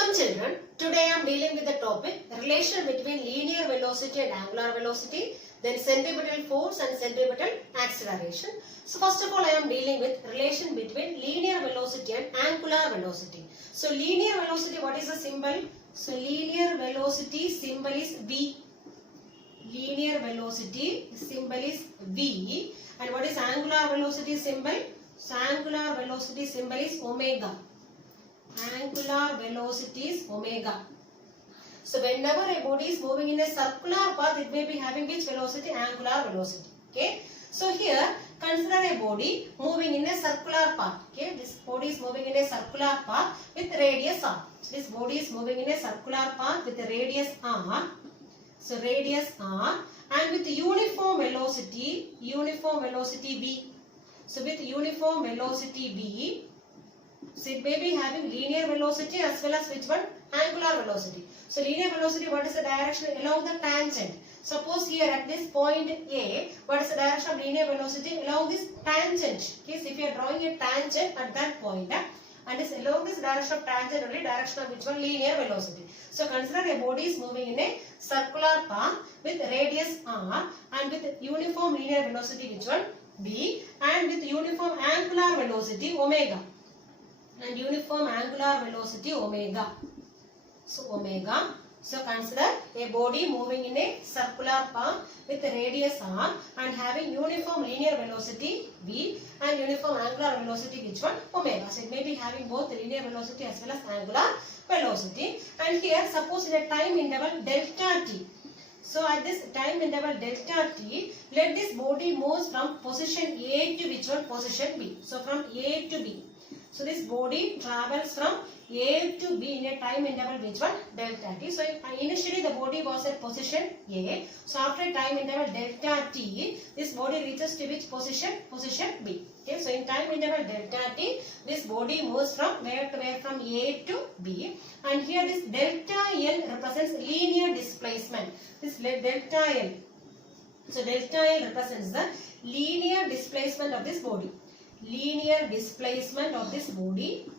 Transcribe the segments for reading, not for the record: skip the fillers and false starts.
Welcome children. Today I am dealing with the topic relation between linear velocity and angular velocity, then centripetal force and centripetal acceleration. So first of all I am dealing with relation between linear velocity and angular velocity. So linear velocity, what is the symbol? So linear velocity symbol is V. Linear velocity symbol is V. And what is angular velocity symbol? So angular velocity symbol is omega. Angular velocity is omega. So whenever a body is moving in a circular path, it may be having which velocity? Angular velocity. Okay. So here consider a body moving in a circular path. Okay. This body is moving in a circular path with radius r. So this body is moving in a circular path with a radius r. So radius r and with uniform velocity v. So with uniform velocity v. So it may be having linear velocity as well as which one? Angular velocity. So linear velocity, what is the direction along the tangent? Suppose here at this point A, what is the direction of linear velocity along this tangent? Okay, so if you are drawing a tangent at that point and is along this direction of tangent only, direction of which one? Linear velocity. So consider a body is moving in a circular path with radius r and with uniform linear velocity which one? V, and with uniform angular velocity omega. And uniform angular velocity omega. So omega. So consider a body moving in a circular path with radius r and having uniform linear velocity v and uniform angular velocity which one? Omega. So it may be having both linear velocity as well as angular velocity. And here suppose in a time interval delta t. So at this time interval delta t, let this body move from position A to which one? Position B. So from A to B. So this body travels from A to B in a time interval which one? Delta t. So initially the body was at position A. So after a time interval delta t, this body reaches to which position? Position B. Okay. So in time interval delta t, this body moves from where to where? From A to B. And here this delta L represents linear displacement. This delta L. So delta L represents the linear displacement of this body. Linear displacement of this body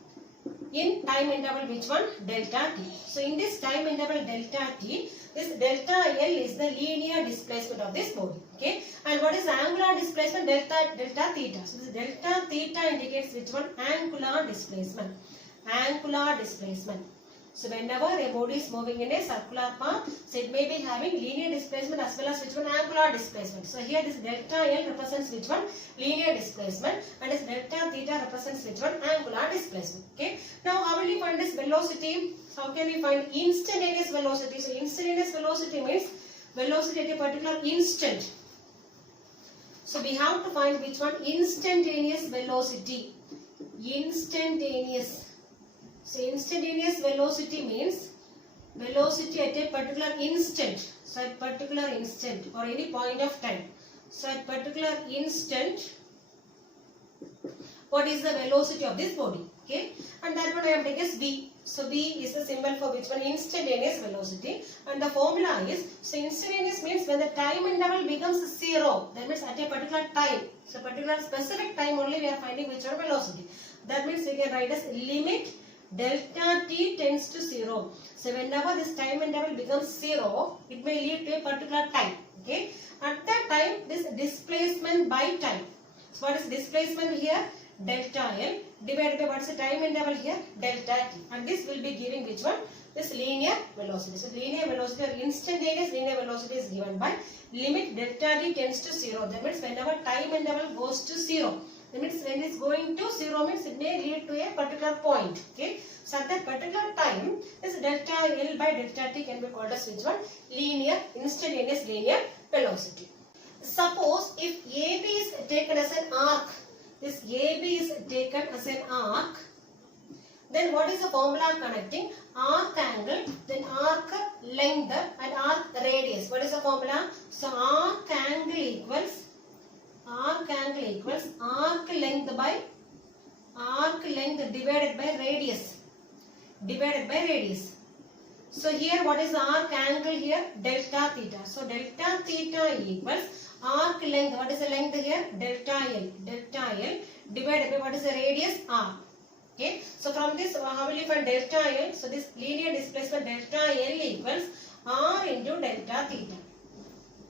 in time interval which one? Delta t. So in this time interval delta t, this delta L is the linear displacement of this body. Okay. And what is angular displacement? Delta theta. So this delta theta indicates which one? Angular displacement. Angular displacement. So whenever a body is moving in a circular path, so it may be having linear displacement as well as which one? Angular displacement. So here this delta L represents which one? Linear displacement, and this delta theta represents which one? Angular displacement. Okay. Now how will you find this velocity? So how can we find instantaneous velocity? So instantaneous velocity means velocity at a particular instant. So we have to find which one? Instantaneous velocity. Instantaneous. So instantaneous velocity means velocity at a particular instant. So at particular instant or any point of time. So at particular instant, what is the velocity of this body? Okay. And that one I am taking as V. So V is the symbol for which one? Instantaneous velocity. And the formula is, so instantaneous means when the time interval becomes 0. That means at a particular time. So particular specific time only we are finding which one? Velocity. That means we can write as limit delta t tends to 0. So whenever this time interval becomes 0, it may lead to a particular time. Okay. At that time, this displacement by time. So what is displacement here? Delta L divided by what's the time interval here? Delta t. And this will be giving which one? This linear velocity. So linear velocity or instantaneous linear velocity is given by limit delta t tends to 0. That means whenever time interval goes to 0. That means when it's going to 0 means it may lead to a particular point. Okay. So at that particular time, this delta L by delta t can be called as which one? Linear, instantaneous linear velocity. Suppose if AB is taken as an arc, this AB is taken as an arc, then what is the formula connecting arc angle, then arc length and arc radius? What is the formula? So arc angle equals arc length by arc length divided by radius. So here what is the arc angle here? Delta theta. So delta theta equals arc length. What is the length here? Delta L divided by what is the radius? R. Okay, so from this, how will you find delta L? So this linear displacement delta L equals R into delta theta.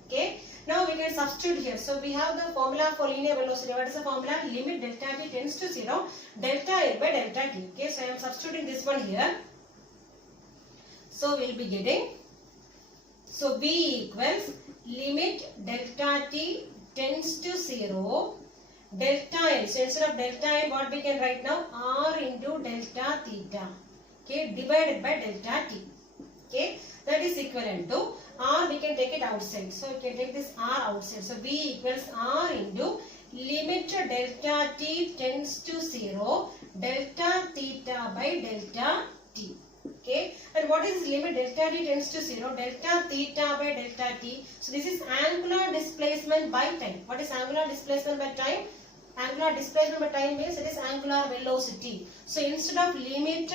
Okay, now we can substitute here. So we have the formula for linear velocity. What is the formula? Limit delta t tends to 0, delta L by delta t. Okay, so I am substituting this one here. So we will be getting, so V equals limit delta t tends to 0, delta L. So instead of delta L, what we can write now? R into delta theta. Okay, divided by delta t. Okay, that is equivalent to R. We can take it outside. So we can take this R outside. So V equals R into limit delta t tends to 0, delta theta by delta t. Okay, and what is limit delta t tends to 0, delta theta by delta t? So this is angular displacement by time. What is angular displacement by time? Angular displacement by time means it is angular velocity. So instead of limit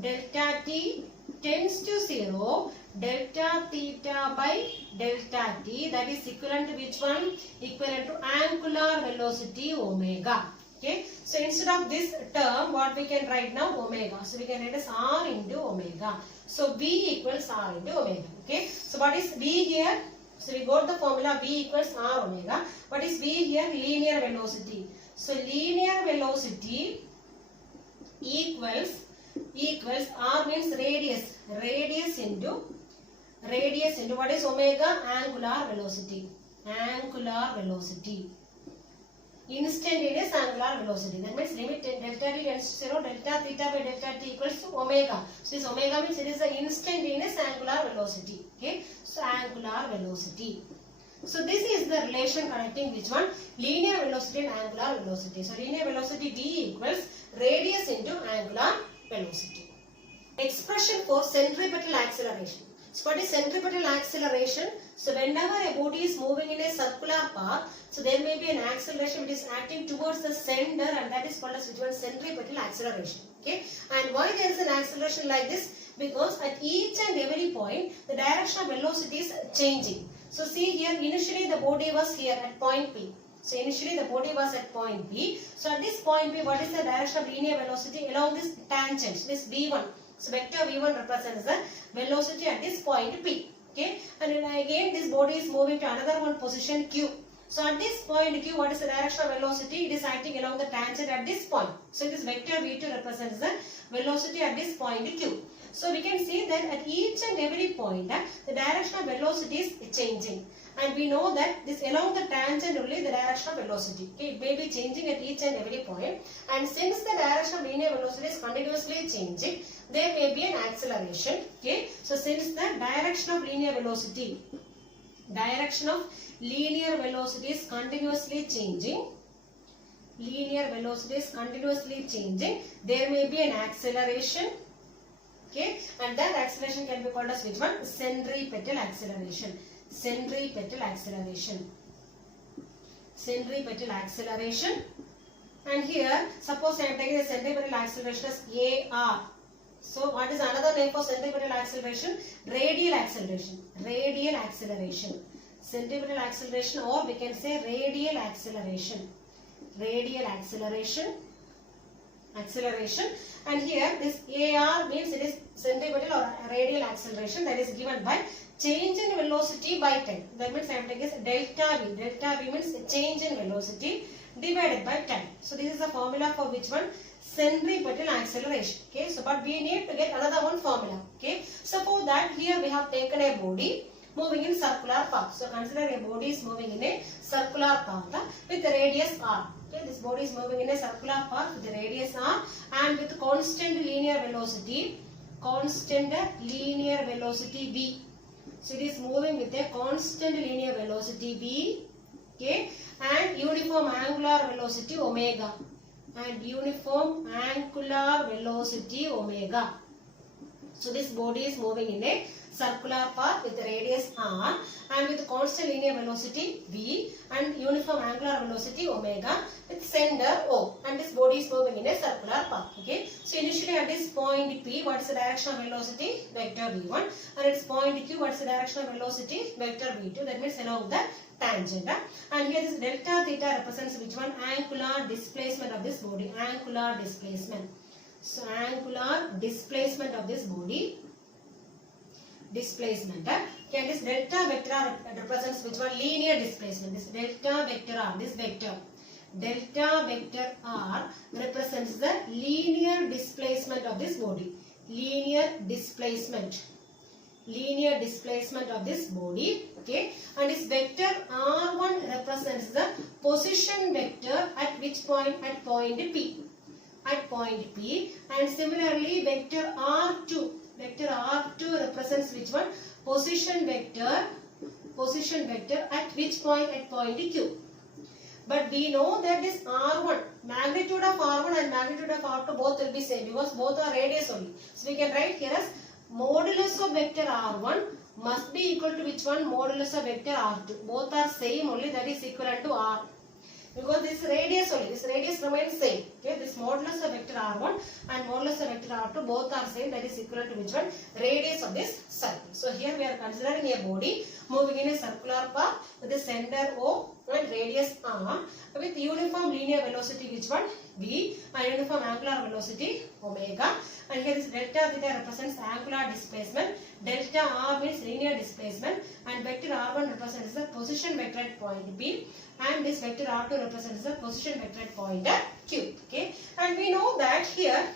delta t tends to 0, delta theta by delta t, that is equivalent to which one? Equivalent to angular velocity omega. Okay, so instead of this term, what we can write now? Omega. So we can write as R into omega. So V equals R into omega. Okay, so what is V here? So we got the formula V equals R omega. What is V here? Linear velocity. So linear velocity equals R means radius. Radius into what is omega? Angular velocity. Angular velocity. Instantaneous angular velocity. That means limit delta t tends to 0, delta theta by delta t equals to omega. So this omega means it is the instantaneous angular velocity. Okay, so angular velocity. So this is the relation connecting which one? Linear velocity and angular velocity. So linear velocity V equals radius into angular velocity. Expression for centripetal acceleration. So what is centripetal acceleration? So whenever a body is moving in a circular path, so there may be an acceleration which is acting towards the center, and that is called as which one? Centripetal acceleration. Okay, and why there is an acceleration like this? Because at each and every point the direction of velocity is changing. So see here, initially the body was here at point P. So initially the body was at point P. So at this point P, what is the direction of linear velocity along this tangent? So this V1. So vector V1 represents the velocity at this point P. Okay, and then again this body is moving to another one position Q. So at this point Q, what is the direction of velocity? It is acting along the tangent at this point. So this vector V2 represents the velocity at this point Q. So we can see that at each and every point the direction of velocity is changing. And we know that this along the tangent only the direction of velocity. Okay, it may be changing at each and every point. And since the direction of linear velocity is continuously changing, there may be an acceleration. Okay, so since the direction of linear velocity is continuously changing, there may be an acceleration. Okay, and that acceleration can be called as which one? Centripetal acceleration. Centripetal acceleration. And here, suppose I am taking the centripetal acceleration as AR. So what is another name for centripetal acceleration? Radial acceleration. Centripetal acceleration, or we can say radial acceleration. And here this AR means it is centripetal or radial acceleration, that is given by change in velocity by time. That means I am taking delta V. Delta V means change in velocity divided by time. So this is the formula for which one? Centripetal acceleration. Okay, so but we need to get another one formula. Okay, suppose that here we have taken a body moving in circular path. So consider a body is moving in a circular path with the radius R. Okay, this body is moving in a circular path with the radius R and with constant linear velocity V. So it is moving with a constant linear velocity V. Okay, and uniform angular velocity omega. So this body is moving in a circular path with the radius R and with constant linear velocity V and uniform angular velocity omega with center O, and this body is moving in a circular path. Okay, so initially at this point P, what is the direction of velocity? Vector V1, and at this point Q, what is the direction of velocity? Vector V2, that means along the tangent. And here this delta theta represents which one? Angular displacement of this body. So angular displacement of this body. Displacement. Okay, this delta vector represents which one? Linear displacement. This delta vector R. This vector. Delta vector R represents the linear displacement of this body. Linear displacement. Linear displacement of this body. Okay. And this vector R1 represents the position vector at which point? At point P. At point P. And similarly vector R2. Vector R2 represents which one? Position vector. Position vector at which point? At point Q. But we know that this R1, magnitude of R1 and magnitude of R2 both will be same because both are radius only. So we can write here as modulus of vector R1 must be equal to which one? Modulus of vector R2. Both are same only, that is equivalent to R. Because this radius only, this radius remains same. Okay, this modulus of vector R1 and modulus of vector R2 both are same, that is equal to which one? Radius of this circle. So here we are considering a body moving in a circular path with the center O and radius R with uniform linear velocity which one? V, and uniform angular velocity omega. And here this delta theta represents angular displacement, delta R means linear displacement, and vector R1 represents the position vector at point P, and this vector R2 represents the position vector at point Q. Okay, and we know that here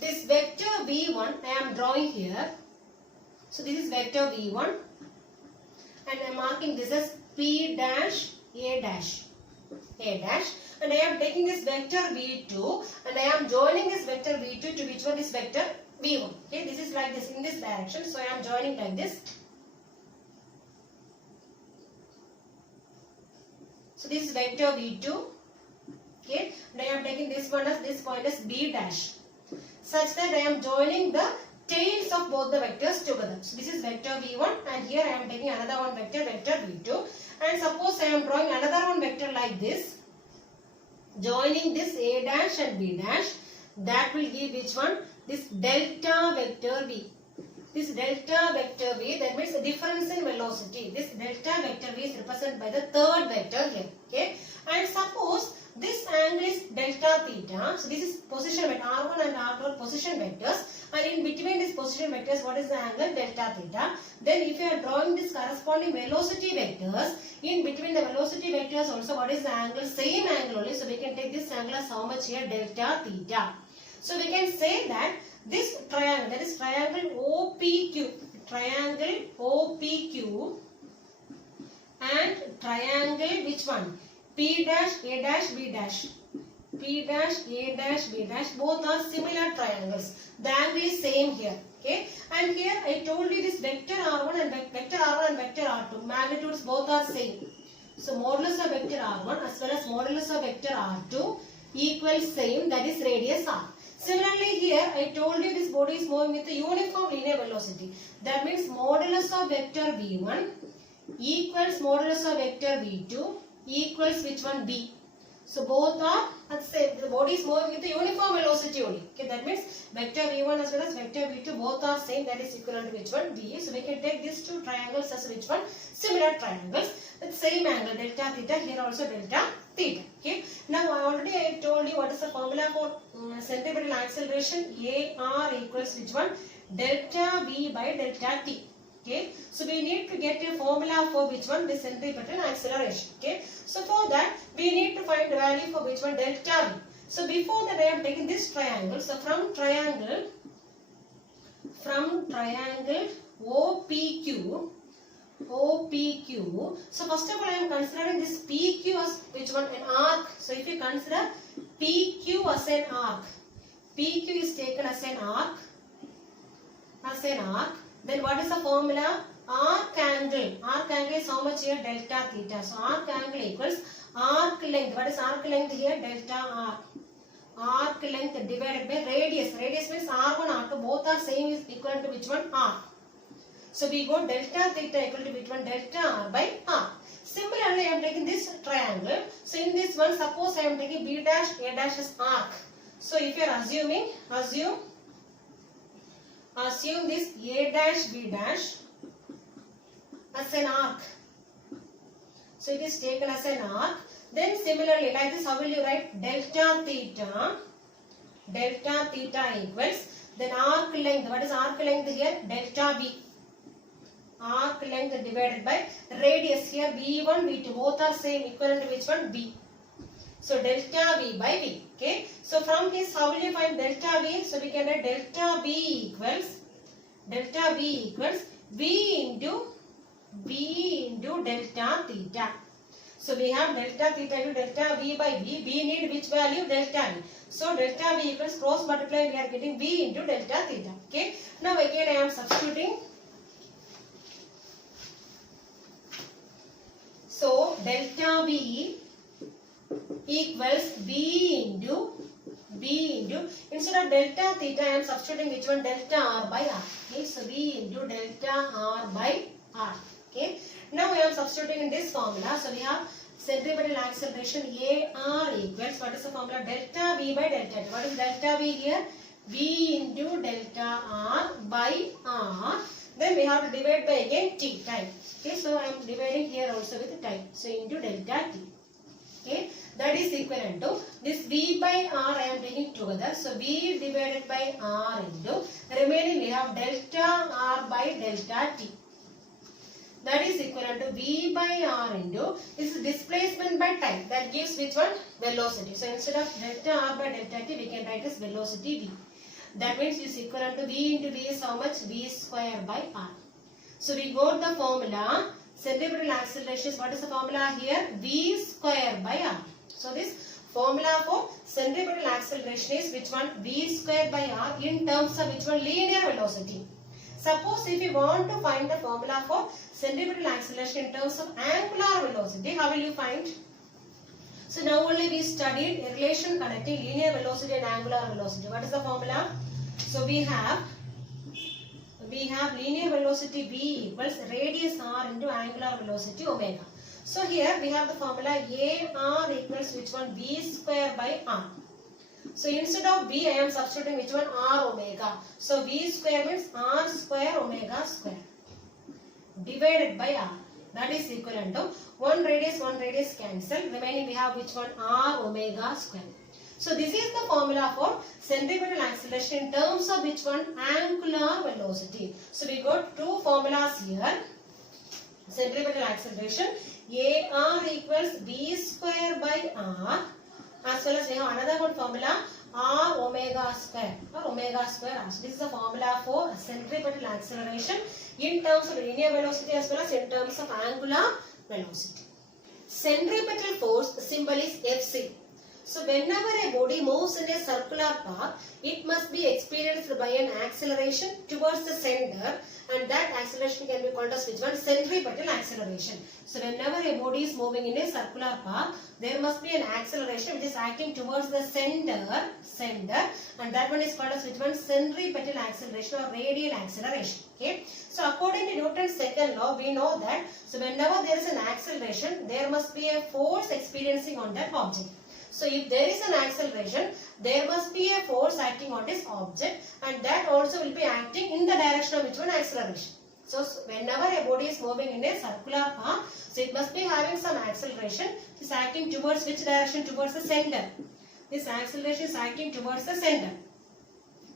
this vector V1 I am drawing here. So this is vector V1 and I am marking this as P dash A dash. A dash, and I am taking this vector V2 and I am joining this vector V2 to which one? This vector V1. Okay, this is like this in this direction, so I am joining like this. So this is vector V2. Okay, and I am taking this one as this point as B dash, such that I am joining the tails of both the vectors together. So this is vector V1 and here I am taking another one vector, vector V2. And suppose I am drawing another one vector like this, joining this A dash and B dash, that will give which one? This delta vector V. This delta vector V, that means the difference in velocity. This delta vector V is represented by the third vector here. Okay, and suppose this angle is delta theta. So this is position vector, R1 and R2 are position vectors, and in between these position vectors, what is the angle? Delta theta. Then if you are drawing this corresponding velocity vectors, in between the velocity vectors also what is the angle? Same angle only. So we can take this angle as how much here? Delta theta. So we can say that this triangle, that is triangle OPQ, triangle OPQ and triangle which one? P dash A dash B dash. P dash A dash B dash, both are similar triangles. The angle is same here. Okay, and here I told you this vector R1 and vector R1 and vector R2 magnitudes both are same. So modulus of vector R1 as well as modulus of vector R2 equals same, that is radius R. Similarly here I told you this body is moving with a uniform linear velocity. That means modulus of vector V1 equals modulus of vector V2 equals which one? B. So both are at same. The body is moving with the uniform velocity only. Okay, that means vector V1 as well as vector V2 both are same, that is equivalent to which one? B. So we can take these two triangles as which one? Similar triangles with same angle delta theta. Here also delta theta. Okay. Now I told you what is the formula for centripetal acceleration. AR equals which one? Delta V by delta T. Okay, so we need to get a formula for which one? The centripetal acceleration. Okay, so for that we need to find the value for which one? Delta V. So before that I am taking this triangle. So from triangle OPQ. So first of all I am considering this PQ as which one? An arc. So if you consider PQ as an arc, PQ is taken as an arc. Then what is the formula? Arc angle. Arc angle is how much here? Delta theta. So arc angle equals arc length. What is arc length here? Delta R. Arc length divided by radius. Radius means R1, R2 both are same, is equal to which one? R. So we go delta theta equal to which one? Delta R by R. Similarly I am taking this triangle. So in this one suppose I am taking B dash A dash as arc. So if you are assuming, assume this A dash B dash as an arc. So it is taken as an arc. Then similarly like this, how will you write? Delta theta delta theta equals, then arc length, what is arc length here? Delta V. Arc length divided by radius here, V1, V2, both are same, equivalent to which one? V. So delta V by V. Okay. So from this, how will you find delta V? So we can write delta V equals V into delta theta. So we have delta theta into delta V by V. V need which value? Delta V. So delta V equals cross multiply, we are getting V into delta theta. Okay. Now again I am substituting. So delta V equals V into instead of delta theta I am substituting which one? Delta R by R. Okay. So V into delta R by R. Okay. Now I am substituting in this formula. So we have centripetal acceleration AR equals, what is the formula? Delta V by delta T. What is delta V here? V into delta R by R. Then we have to divide by again T, time. Okay, so I am dividing here also with time. So into delta T. Okay, that is equivalent to this V by R I am taking together. So V divided by R into remaining we have delta R by delta T. That is equivalent to V by R into this displacement by time. That gives which one? Velocity. So instead of delta R by delta T, we can write as velocity V. That means it's equivalent to V into V is how much? V square by R. So we got the formula. Centripetal acceleration, what is the formula here? V square by R. So this formula for centripetal acceleration is which one? V square by R in terms of which one? Linear velocity. Suppose if you want to find the formula for centripetal acceleration in terms of angular velocity, how will you find? So now only we studied a relation connecting linear velocity and angular velocity. What is the formula? So we have linear velocity V equals radius R into angular velocity omega. So here we have the formula AR equals which one? V square by R. So instead of V I am substituting which one? R omega. So V square means R square omega square divided by R. That is equivalent to one radius cancel. Remaining we have which one? R omega square. So this is the formula for centripetal acceleration in terms of which one? Angular velocity. So we got two formulas here. Centripetal acceleration AR equals V square by R, as well as we have another one formula R omega square or omega square R. So this is the formula for centripetal acceleration in terms of linear velocity as well as in terms of angular velocity. Centripetal force symbol is Fc. So whenever a body moves in a circular path, it must be experienced by an acceleration towards the center, and that acceleration can be called as which one? Centripetal acceleration. So whenever a body is moving in a circular path, there must be an acceleration which is acting towards the center, and that one is called as which one? Centripetal acceleration or radial acceleration. Okay. So according to Newton's second law, we know that so whenever there is an acceleration, there must be a force experiencing on that object. So if there is an acceleration, there must be a force acting on this object, and that also will be acting in the direction of which one? Acceleration. So whenever a body is moving in a circular path, so it must be having some acceleration. It is acting towards which direction? Towards the center. This acceleration is acting towards the center.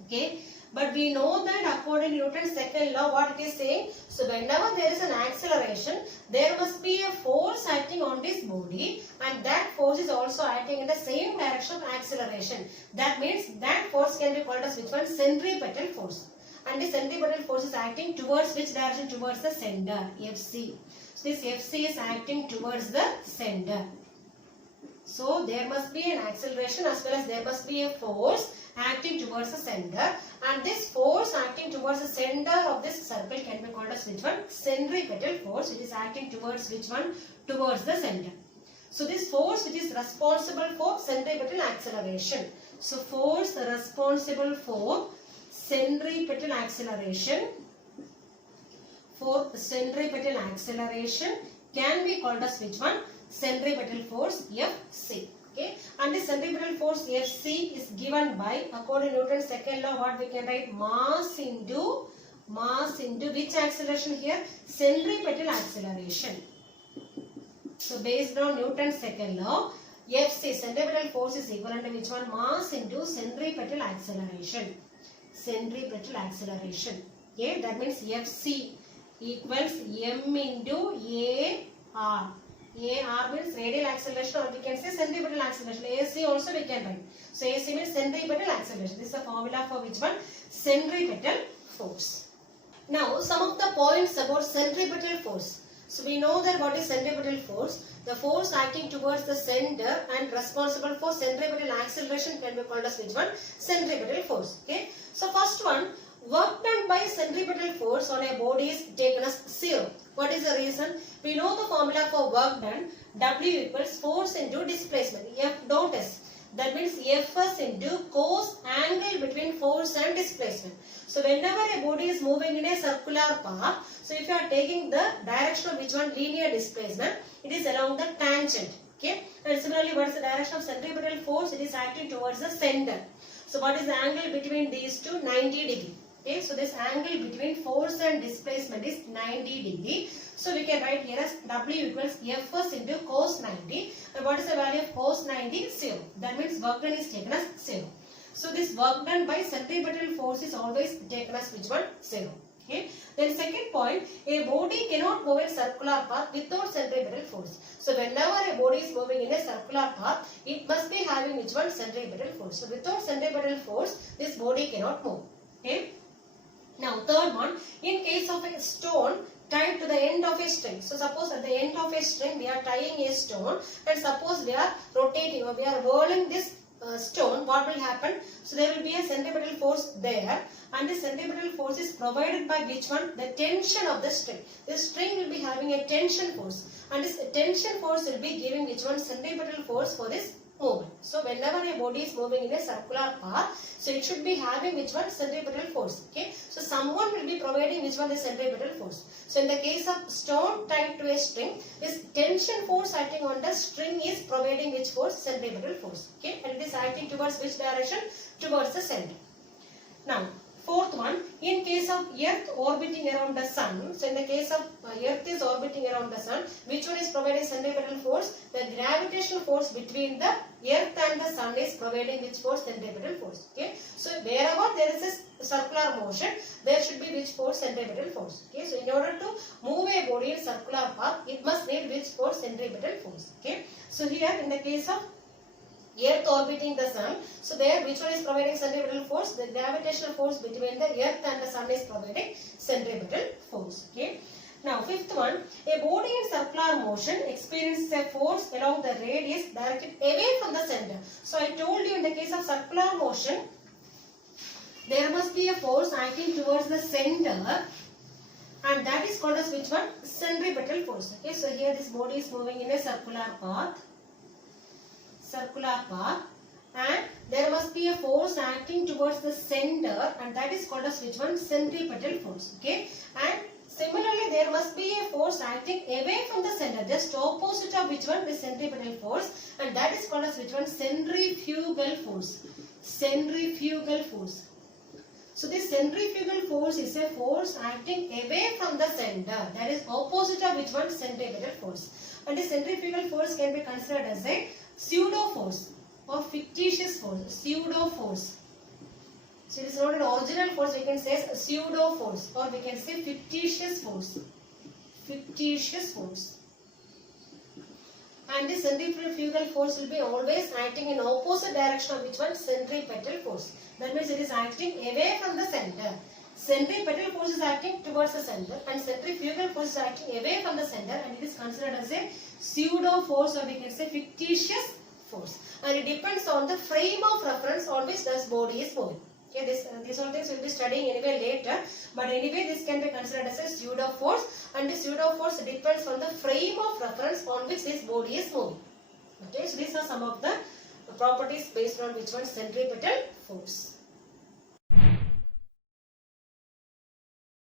Okay. But we know that according to Newton's second law, what it is saying, so whenever there is an acceleration, there must be a force acting on this body, and that force is also acting in the same direction of acceleration. That means that force can be called as which one? Centripetal force. And the centripetal force is acting towards which direction? Towards the center, Fc. So this Fc is acting towards the center. So there must be an acceleration as well as there must be a force acting towards the center, and this force acting towards the center of this circle can be called as which one? Centripetal force. It is acting towards which one? Towards the center. So this force which is responsible for centripetal acceleration. So force responsible for centripetal acceleration can be called as which one? Centripetal force Fc. Okay, and the centripetal force Fc is given by, according to Newton's second law, what we can write? Mass into which acceleration here? Centripetal acceleration. So based on Newton's second law, FC, centripetal force is equivalent to which one? Mass into centripetal acceleration. Centripetal acceleration. Okay, that means FC equals M into AR. AR means radial acceleration, or we can say centripetal acceleration. AC also we can write. So AC means centripetal acceleration. This is the formula for which one? Centripetal force. Now some of the points about centripetal force. So we know that what is centripetal force? The force acting towards the center and responsible for centripetal acceleration can be called as which one? Centripetal force. Okay. So first one, work done by centripetal force on a body is taken as 0. What is the reason? We know the formula for work done. W equals force into displacement. F dot S. That means Fs into cos angle between force and displacement. So whenever a body is moving in a circular path, so if you are taking the direction of which one? Linear displacement, it is along the tangent. Okay. And similarly, what is the direction of centripetal force? It is acting towards the center. So what is the angle between these two? 90 degree. Okay, so this angle between force and displacement is 90 degree. So we can write here as W equals Fs into cos 90. And what is the value of cos 90? 0. That means work done is taken as 0. So this work done by centripetal force is always taken as which one? 0. Okay. Then second point, a body cannot move in circular path without centripetal force. So whenever a body is moving in a circular path, it must be having which one? Centripetal force. So without centripetal force, this body cannot move. Okay. Now third one, in case of a stone tied to the end of a string. So suppose at the end of a string we are tying a stone, and suppose we are rotating or we are whirling this stone, what will happen? So there will be a centripetal force there, and the centripetal force is provided by which one? The tension of the string. This string will be having a tension force, and this tension force will be giving which one? Centripetal force for this movement. So whenever a body is moving in a circular path, so it should be having which one? Centripetal force. Okay. So someone will be providing which one? The centripetal force. So in the case of stone tied to a string, this tension force acting on the string is providing which force? Centripetal force. Okay. And it is acting towards which direction? Towards the center. Now fourth one, in case of Earth orbiting around the Sun, so in the case of Earth is orbiting around the Sun, which one is providing centripetal force? The gravitational force between the Earth and the Sun is providing which force? Centripetal force. Okay. So wherever there is a circular motion, there should be which force? Centripetal force. Okay. So in order to move a body in circular path, it must need which force? Centripetal force. Okay. So here in the case of Earth orbiting the Sun, so there which one is providing centripetal force? The gravitational force between the Earth and the Sun is providing centripetal force. Okay. Now fifth one, a body in circular motion experiences a force along the radius directed away from the center. So I told you in the case of circular motion, there must be a force acting towards the center, and that is called as which one? Centripetal force. Okay. So here this body is moving in a circular path. And there must be a force acting towards the center, and that is called as which one? Centripetal force. Okay. And similarly there must be a force acting away from the center, just opposite of which one? The centripetal force, and that is called as which one? Centrifugal force. Centrifugal force. So this centrifugal force is a force acting away from the center, that is opposite of which one? Centripetal force. And the centrifugal force can be considered as a pseudo force or fictitious force. Pseudo force. So it is not an original force, we can say a pseudo force, or we can say fictitious force. Fictitious force. And the centrifugal force will be always acting in opposite direction of which one? Centripetal force. That means it is acting away from the center. Centripetal force is acting towards the center, and centrifugal force is acting away from the center, and it is considered as a pseudo force, or we can say fictitious force. And it depends on the frame of reference on which this body is moving. Okay, these all things we'll be studying anyway later, but anyway this can be considered as a pseudo force, and the pseudo force depends on the frame of reference on which this body is moving. Okay, so these are some of the properties based on which one? Centripetal force.